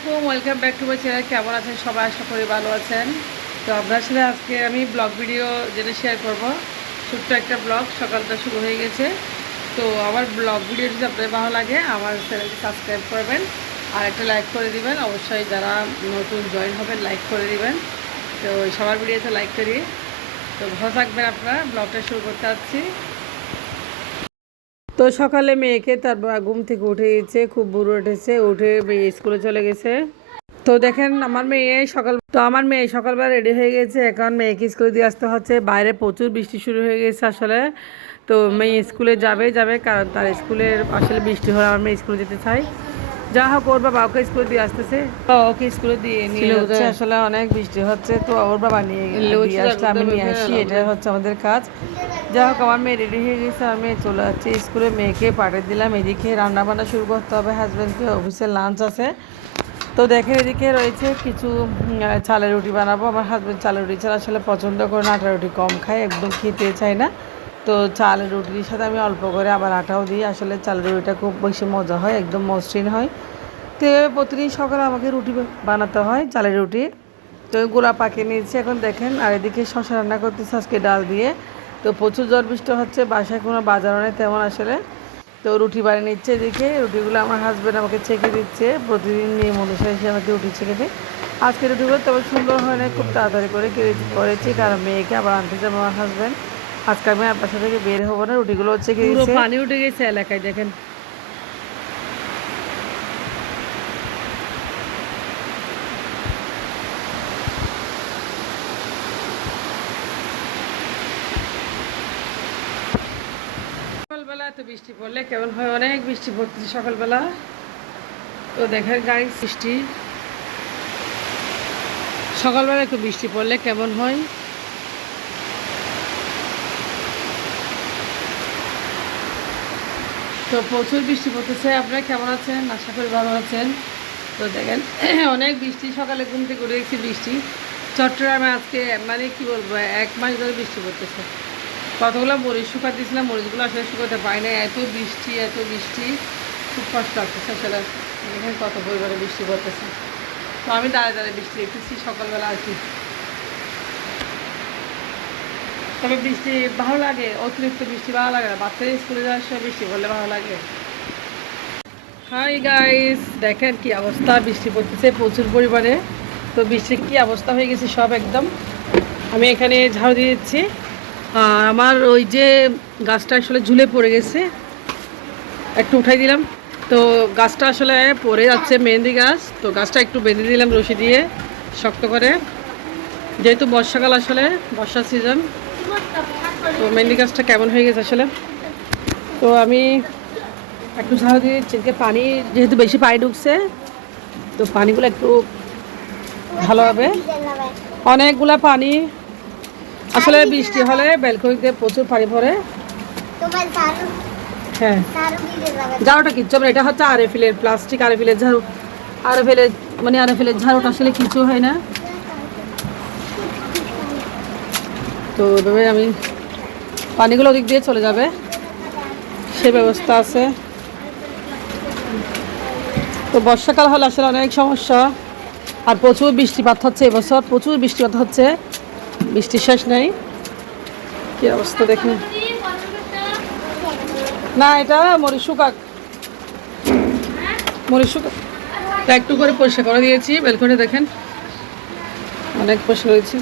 আলাইকুম, welcome back to my channel. কেমন আছেন সবাই? আশা করি ভালো আছেন। তো আপনার সাথে আজকে আমি ব্লগ ভিডিও যেটা শেয়ার করব, ছোট্ট একটা ব্লগ। সকালটা শুরু হয়ে গেছে। তো আমার ব্লগ ভিডিও যদি আপনাদের ভালো লাগে আমার চ্যানেলটি সাবস্ক্রাইব করবেন আর একটা লাইক করে দিবেন। অবশ্যই যারা নতুন জয়েন হবেন লাইক করে দিবেন। তো সবার ভিডিওতে লাইক করি। তো ভালো থাকবেন আপনারা। ব্লগটা শুরু করতে যাচ্ছি। তো সকালে মেয়েকে তার ঘুম থেকে উঠে গেছে, খুব ভোর উঠেছে, উঠে মেয়ে স্কুলে চলে গেছে। তো দেখেন আমার মেয়ে সকালবেলা রেডি হয়ে গেছে। এখন মেয়েকে স্কুলে দিয়ে আসতে হচ্ছে। বাইরে প্রচুর বৃষ্টি শুরু হয়ে গেছে আসলে। তো মেয়ে স্কুলে যাবে কারণ তার স্কুলের আসলে বৃষ্টি হলে আমার মেয়ে স্কুলে যেতে চাই। যা হোক, ওর বাবা ওকে স্কুলে দিয়ে আসতেছে। তো ওকে স্কুলে দিয়ে নিয়ে যাচ্ছে। আসলে অনেক বৃষ্টি হচ্ছে, তো ওর বাবা নিয়ে আসলে আমি নিয়ে আসি, এটা হচ্ছে আমাদের কাজ। যা হোক, আমার মেয়ে রেডি হয়ে গেছে, আমি চলে যাচ্ছি স্কুলে। মেয়েকে পাঠিয়ে দিলাম। এদিকে রান্না বান্না শুরু করতে হবে, হাজব্যান্ডকে অফিসের লাঞ্চ আছে। তো দেখেন এদিকে রয়েছে কিছু চালের রুটি বানাবো। আমার হাজব্যান্ড চালের রুটি ছাড়া আসলে পছন্দ করে না, আটা রুটি কম খায়, একদম খেতে চায় না। তো চালের রুটির সাথে আমি অল্প করে আবার আটাও দিই। আসলে চালের রুটিটা খুব বেশি মজা হয়, একদম মসৃণ হয়। তো প্রতিদিন সকালে আমাকে রুটি বানাতে হয়, চালের রুটি। তো গোলা পাকিয়ে নিয়েছি এখন দেখেন। আর এদিকে শশা রান্না করতেছি আজকে ডাল দিয়ে। তো প্রচুর ঝড় বৃষ্টি হচ্ছে, বাসায় কোনো বাজারও নেই তেমন আসলে। তো রুটি বানিয়ে নিচ্ছে। এদিকে রুটিগুলো আমার হাজব্যান্ড আমাকে ছেঁকে দিচ্ছে, প্রতিদিন নিয়ম অনুসারে সে আমাকে রুটি ছেঁকে দেয়। আজকে রুটিগুলো তবে সুন্দর হয় না, খুব তাড়াতাড়ি করে করেছি কারণ মেয়েকে আবার আনতে যাবো আমার হাজব্যান্ড। আজকে আমি আর বাসা থেকে বের হবো না। রুটিগুলো ছেঁকে দিচ্ছে। পানি উঠে গেছে এলাকায় দেখেন। সকালবেলা এত বৃষ্টি পড়লে কেমন হয়? অনেক বৃষ্টি পড়তেছে সকালবেলা। তো দেখেন গাইস, বৃষ্টি সকালবেলা একটু বৃষ্টি পড়লে কেমন হয়। তো প্রচুর বৃষ্টি পড়তেছে। আপনারা কেমন আছেন? আশা করি ভালো আছেন। তো দেখেন অনেক বৃষ্টি, সকালে ঘুম থেকে উঠে দেখছি বৃষ্টি। চট্টগ্রামে আজকে মানে কি বলবো, 1 মাস ধরে বৃষ্টি পড়তেছে। কতগুলো মরিচ শুকাতে দিয়েছিলাম, মরিচগুলো আসলে শুকাতে পাই না, এত বৃষ্টি খুব কষ্ট লাগতেছে আসলে। দেখেন কত পরিমাণে বৃষ্টি পড়তেছে। তো আমি দাঁড়িয়ে বৃষ্টি দেখতেছি সকালবেলা আর কি। তবে বৃষ্টি ভালো লাগে, অতিরিক্ত বৃষ্টি ভালো লাগে না। বাচ্চারা স্কুলে যাওয়ার সময় বৃষ্টি পড়লে ভালো লাগে। হাই গাইস, দেখেন কি অবস্থা, বৃষ্টি পড়তেছে প্রচুর পরিমাণে। তো বৃষ্টির কি অবস্থা হয়ে গেছে সব একদম। আমি এখানে ঝাড়ু দিয়ে দিচ্ছি। আর আমার ওই যে গাছটা আসলে ঝুলে পড়ে গেছে, একটু উঠাই দিলাম। তো গাছটা আসলে পড়ে যাচ্ছে, মেহেন্দি গাছ। তো গাছটা একটু বেঁধে দিলাম রশি দিয়ে শক্ত করে, যেহেতু বর্ষাকাল, আসলে বর্ষার সিজন। তো মেহেন্দি গাছটা কেমন হয়ে গেছে আসলে। তো আমি একটু ঝাড়ু দিয়ে চিনকে পানি, যেহেতু বেশি পানি ঢুকছে, তো পানিগুলো একটু ভালো হবে। অনেকগুলা পানি আসলে বৃষ্টি হলে ব্যালকনিতে প্রচুর পানি পড়ে। হ্যাঁ, ঝাড়ুটা কিচ্ছু হবে না, এটা হচ্ছে আরএফএলের প্লাস্টিক আরএফএলের ঝাড়ু। আরএফএলের ঝাড়ুটা আসলে কিছু হয় না। তো এভাবে আমি পানিগুলো ওদিক দিয়ে চলে যাবে, সে ব্যবস্থা আছে। তো বর্ষাকাল হলে আসলে অনেক সমস্যা। আর প্রচুর বৃষ্টিপাত হচ্ছে এবছর, প্রচুর বৃষ্টিপাত হচ্ছে, বৃষ্টির শেষ নেই। কি অবস্থা দেখুন। না, এটা মরিচ শুকাক একটু করে পরিষ্কার করে দিয়েছি বেলকনি। দেখেন অনেক পরিষ্কার হয়েছে।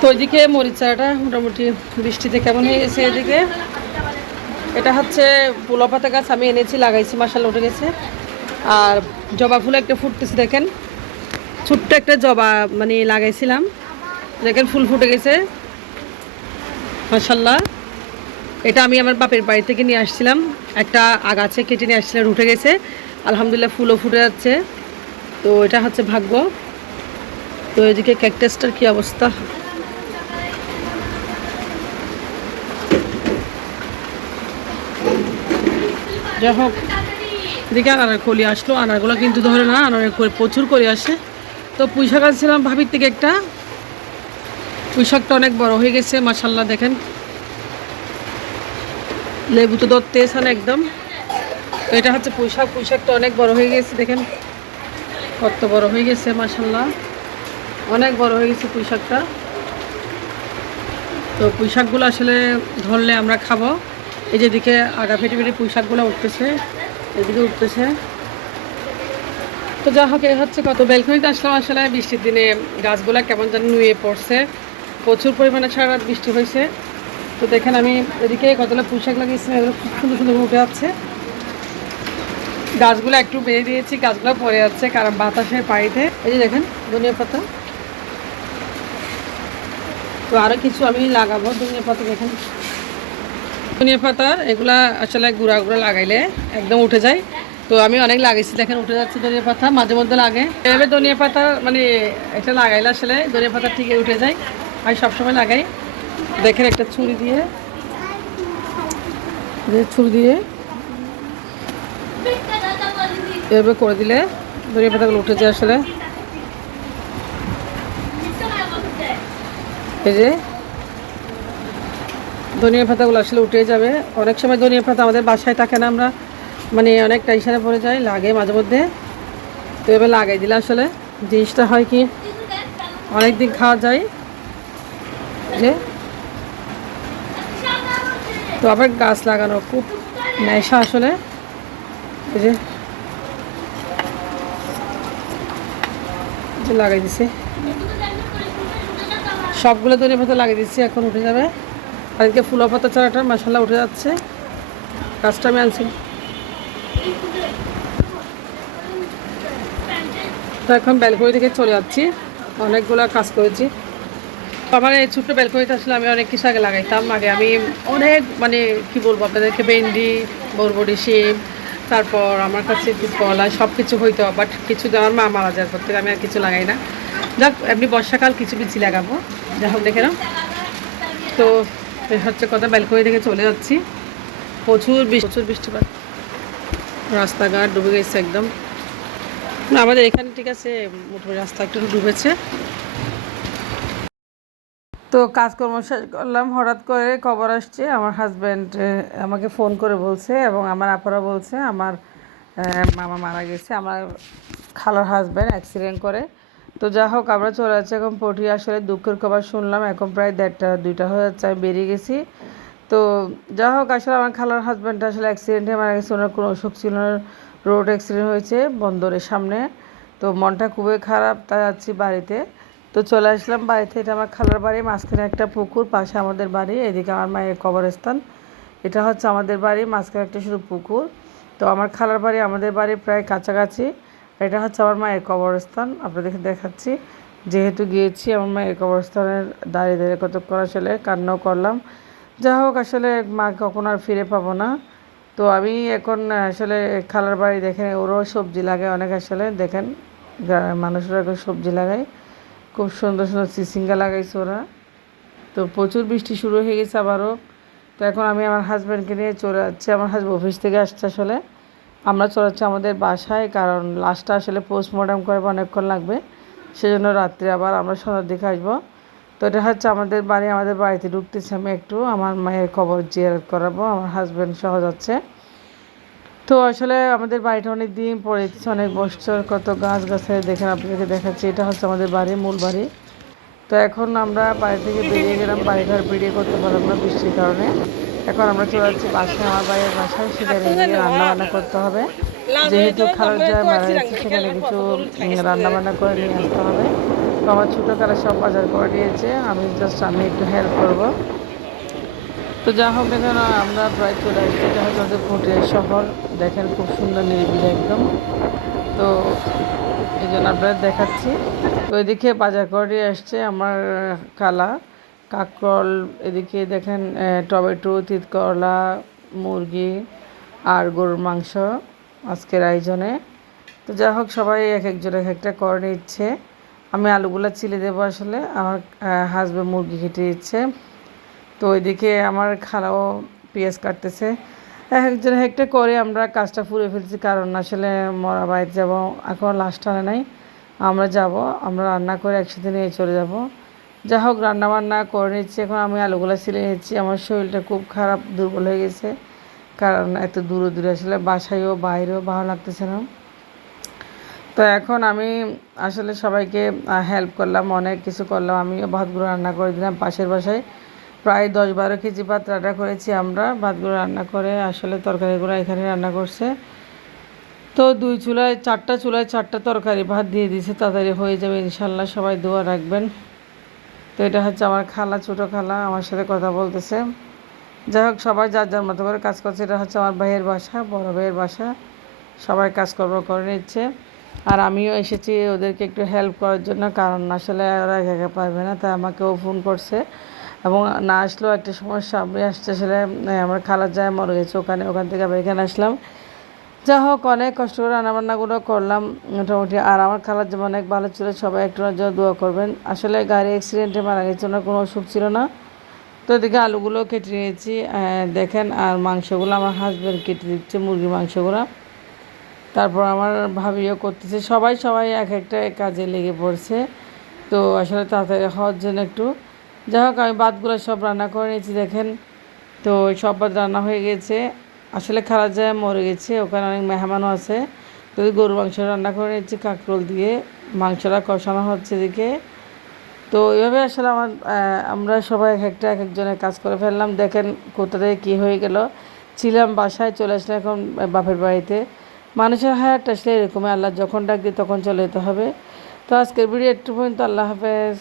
তো ওইদিকে মরিচ চারাটা মোটামুটি বৃষ্টিতে কেমন হয়ে গেছে। এদিকে এটা হচ্ছে পোলা পাতা গাছ, আমি এনেছি, লাগাইছি, মাশাআল্লাহ উঠে গেছে। আর জবা ফুল একটা ফুটতেছে দেখেন, ছোট্ট একটা জবা মানে লাগাইছিলাম, দেখেন ফুল ফুটে গেছে মাশাআল্লাহ। এটা আমি আমার বাপের বাড়ি থেকে নিয়ে আসছিলাম, একটা আগাছে কেটে নিয়ে আসছিলাম, উঠে গেছে আলহামদুলিল্লাহ, ফুলও ফুটে যাচ্ছে। তো এটা হচ্ছে ভাগ্য। তো এদিকে ক্যাকটাসটার কি অবস্থা। যাই হোক, এদিকে আনারের কলি আসলো, আনারগুলো কিন্তু ধরে না, আনারের প্রচুর কলি আসে। তো পুঁই শাক আনছিলাম ভাবির থেকে একটা, পুঁই শাকটা অনেক বড় হয়ে গেছে মাশাআল্লাহ। দেখেন লেবু তো ধরতে এসে একদম। তো এটা হচ্ছে পুঁইশাক। পুঁইশাকটা অনেক বড় হয়ে গেছে, দেখেন কত বড় হয়ে গেছে, মাশাআল্লাহ অনেক বড় হয়ে গেছে পুঁইশাকটা। তো পুঁইশাকগুলো আসলে ধরলে আমরা খাবো। এই যেদিকে আগা ফেটে ফেটে পুঁইশাকগুলো উঠতেছে, এদিকে উঠতেছে। তো যা হোক, এই হচ্ছে কত ব্যালকনিতে আসলাম। আসলে বৃষ্টির দিনে গাছগুলো কেমন যেন নুয়ে পড়ছে, প্রচুর পরিমাণে সারা রাত বৃষ্টি হয়েছে। তো দেখেন আমি এদিকে কতগুলো পুঁইশাক লাগিয়েছি, এগুলো খুব সুন্দর সুন্দর উঠে যাচ্ছে। গাছগুলো একটু বেড়ে দিয়েছি, গাছগুলো পড়ে যাচ্ছে কারণ বাতাসের পানিতে। এই যে দেখেন ধনিয়া পাতা, তো আরও কিছু আমি লাগাবো ধনিয়া পাতা। দেখেন ধনিয়া পাতা এগুলা আসলে গুঁড়া গুঁড়া লাগাইলে একদম উঠে যায়। তো আমি অনেক লাগাইছি, দেখেন উঠে যাচ্ছে ধনিয়া পাতা, মাঝে মধ্যে লাগে। এভাবে ধনিয়া পাতা মানে এটা লাগাইলে আসলে ধনিয়া পাতা ঠিকই উঠে যায়। আমি সবসময় লাগাই। দেখেন একটা ছুরি দিয়ে এভাবে করে দিলে ধনিয়া পাতাগুলো উঠে যায় আসলে। এই যে ধনিয়া পাতাগুলো আসলে উঠে যাবে। অনেক সময় ধনিয়া পাতা আমাদের বাসায় থাকে না, আমরা মানে অনেক টেনশনে পড়ে যায়, লাগে মাঝে মধ্যে। তো এবার লাগাই দিলে আসলে জিনিসটা হয় কি অনেক দিন খাওয়া যায়। যে তো আবার গাছ লাগানো খুব নেশা আসলে। এই যে লাগাই দিছি, সবগুলো ধনিয়া পাতা লাগিয়ে দিচ্ছি, এখন উঠে যাবে। আর এদিকে ফুলা পাতা চারাটা মাশাআল্লাহ উঠে যাচ্ছে। গাছটা আমি আনছি, তো এখন ব্যালকনি থেকে চলে যাচ্ছি। অনেকগুলো কাজ করেছি। আমার এই ছোট্ট ব্যালকনিতে আসলে আমি অনেক কিছু আগে লাগাইতাম। আগে আমি অনেক মানে কি বলবো আপনাদেরকে, ভেন্ডি, বরবটি, শিম, তারপর আমার কাছে একটু কলা, সব কিছু হইতো। বাট কিছু আমার মা মারা যাওয়ার পর থেকে আমি আর কিছু লাগাই না। যাক, এমনি বর্ষাকাল কিছু বিচি লাগাবো, যা হোক দেখে নাও। তো হচ্ছে কথা, ব্যালকনি থেকে চলে যাচ্ছি। প্রচুর বৃষ্টিপাত, রাস্তাঘাট ডুবে গেছে একদম। না আমাদের এখানে ঠিক আছে, মোটামুটি রাস্তা একটু ডুবেছে। তো কাজকর্ম শেষ করলাম, হঠাৎ করে খবর আসছে আমার হাজব্যান্ড আমাকে ফোন করে বলছে, এবং আমার আপারা বলছে আমার মামা মারা গেছে, আমার খালার হাজব্যান্ড অ্যাক্সিডেন্ট করে। তো যা হোক আমরা চলে যাচ্ছি এখন পটি। আসলে দুঃখের খবর শুনলাম, এখন প্রায় 1:30 2টা হয়ে যাচ্ছে, আমি বেরিয়ে গেছি। তো যা হোক, আসলে আমার খালার হাজব্যান্ডটা আসলে অ্যাক্সিডেন্টে মারা গেছে, ওনার কোনো অসুখ ছিল না। রোড অ্যাক্সিডেন্ট হয়েছে বন্দরের সামনে। তো মনটা খুবই খারাপ, তাই যাচ্ছি বাড়িতে। তো চলে আসলাম বাড়িতে। এটা আমার খালার বাড়ি, মাঝখানে একটা পুকুর, পাশে আমাদের বাড়ি, এদিকে আমার মায়ের কবরস্থান। এটা হচ্ছে আমাদের বাড়ি, মাঝখানে একটা শুধু পুকুর। তো আমার খালার বাড়ি আমাদের বাড়ি প্রায় কাছাকাছি। এটা হচ্ছে আমার মায়ের কবরস্থান, আপনাদেরকে দেখাচ্ছি। যেহেতু গিয়েছি আমার মায়ের কবরস্থানের দাঁড়িয়ে দাঁড়িয়ে কতক্ষণ আসলে কান্নাও করলাম। যা হোক, আসলে মা কখন আর ফিরে পাবো না। তো আমি এখন আসলে খালার বাড়ি, দেখেন ওরাও সবজি লাগায় অনেক। আসলে দেখেন মানুষরা এখন সবজি লাগায়, খুব সুন্দর সুন্দর চিচিঙ্গা লাগাইছে ওরা। তো প্রচুর বৃষ্টি শুরু হয়ে গেছে আবারও। তো এখন আমি আমার হাজব্যান্ডকে নিয়ে চলে যাচ্ছি, আমার হাজব্যান্ড অফিস থেকে আসছে আসলে। আমরা চলে যাচ্ছি আমাদের বাসায়, কারণ লাশটা আসলে পোস্টমর্টম করবো, অনেকক্ষণ লাগবে। সেজন্য রাত্রে আবার আমরা সন্ধ্যার দিকে আসবো। তো এটা হচ্ছে আমাদের বাড়ি, আমাদের বাড়িতে ঢুকতেছি আমি একটু, আমার মায়ের কবর জিয়ারত করাবো, আমার হাজব্যান্ড সহ যাচ্ছে। তো আসলে আমাদের বাড়িটা অনেক দিন পরে, অনেক বছর, কত গাছ গাছালি দেখেন, আপনাদেরকে দেখাচ্ছি। এটা হচ্ছে আমাদের বাড়ি, মূল বাড়ি। তো এখন আমরা বাড়ি থেকে বেরিয়ে গেলাম, বাড়িঘর বেরিয়ে করতে পারলাম না বৃষ্টির কারণে। এখন আমরা চলে যাচ্ছি বাসায়, আমার বাইরের বাসায়, সেখানে গিয়ে রান্নাবান্না করতে হবে। যেহেতু খারাপ যা মারা গেছে, সেখানে কিছু রান্নাবান্না করে নিয়ে আসতে হবে। তো আমার ছোটো খালা সব বাজার করে নিয়েছে, আমি একটু হেল্প করবো। তো যা হোক দেখেন, আমরা প্রায় চলে আসছি। এটা হচ্ছে আমাদের পুরুলিয়া শহর, দেখেন খুব সুন্দর নিরিবিলি একদম। তো এই জন্য আপনাদের দেখাচ্ছি। তো এদিকে বাজার করে আসছে আমার খালা, কাঁকরোল, এদিকে দেখেন টমেটো, তিতকরলা, মুরগি আর গরুর মাংস আজকের আয়োজনে। তো যা হোক, সবাই এক একজন এক একটা করে নিচ্ছে। আমি আলুগুলো চিলে দেবো, আসলে আমার হাজব্যান্ড মুরগি কেটে দিচ্ছে। তো ওইদিকে আমার খালাও পেঁয়াজ কাটতেছে। এক একজন একটা করে আমরা কাজটা ফুরে ফেলছি, কারণ আসলে মরা বাড়িতে যাবো, এখন লাস্ট আনে নাই, আমরা যাব, আমরা রান্না করে একসাথে নিয়ে চলে যাব। যা হোক, রান্নাবান্না করে নিচ্ছি। এখন আমি আলুগুলো ছিলে নিচ্ছি, আমার শরীরটা খুব খারাপ, দুর্বল হয়ে গেছে। কারণ এত দূরে দূরে আসলে বাসায়ও বাইরেও ভালো লাগতেছে না। তো এখন আমি আসলে সবাইকে হেল্প করলাম, অনেক কিছু করলাম। আমিও ভাতগুলো রান্না করে দিলাম পাশের বাসায়। প্রায় 10-12 কেজি ভাত রান্না করেছি আমরা। ভাতগুলো রান্না করে আসলে তরকারিগুলো এখানে রান্না করছে। তো 4টা চুলায় 4টা তরকারি ভাত দিয়ে দিয়েছে, তাড়াতাড়ি হয়ে যাবে ইনশাল্লাহ। সবাই দোয়া রাখবেন। তো এটা হচ্ছে আমার খালা, ছোটো খালা আমার সাথে কথা বলতেছে। যাই হোক, সবাই যার যার মতো করে কাজ করছে। এটা হচ্ছে আমার ভাইয়ের বাসা, বড় ভাইয়ের বাসা। সবাই কাজকর্ম করে নিচ্ছে, আর আমিও এসেছি ওদেরকে একটু হেল্প করার জন্য, কারণ আসলে ওরা একা একা পারবে না। তাই আমাকেও ফোন করছে, এবং না আসলেও একটা সমস্যা। আমি আসতে আসলে আমার খালার যায় মরে গেছে, ওখান থেকে আবার এখানে আসলাম। যা হোক, অনেক কষ্ট করে রান্নাবান্নাগুলো করলাম মোটামুটি। আর আমার খালার যেমন অনেক ভালো ছিল, সবাই একটু জন্য দোয়া করবেন। আসলে গাড়ি অ্যাক্সিডেন্টে মারা গেছে, ওনার কোনো অসুখ ছিল না। তো এদিকে আলুগুলো কেটে নিয়েছি দেখেন, আর মাংসগুলো আমার হাজব্যান্ড কেটে দিচ্ছে, মুরগির মাংসগুলো। তারপর আমার ভাবিও করতেছে, সবাই এক একটা কাজে লেগে পড়ছে। তো আসলে তাড়াতাড়ি হওয়ার জন্য একটু, যাই হোক, আমি ভাতগুলো সব রান্না করে নিয়েছি দেখেন। তো সব ভাত রান্না হয়ে গেছে। আসলে খালা যায় মরে গেছে, ওখানে অনেক মেহমানও আছে। তো গরুর মাংস রান্না করে নিচ্ছি কাঁকরোল দিয়ে, মাংসটা কষানো হচ্ছে এদিকে। তো এইভাবে আসলে আমরা সবাই এক একজনের কাজ করে ফেললাম। দেখেন কোথা থেকে কী হয়ে গেল। ছিলাম বাসায়, চলে আসলাম এখন বাপের বাড়িতে। মানুষের হায়াতটা আসলে এরকমই, আল্লাহ যখন ডাক দিয়ে তখন চলে যেতে হবে। তো আজকের ভিডিও একটু পর্যন্ত। আল্লাহ হাফেজ।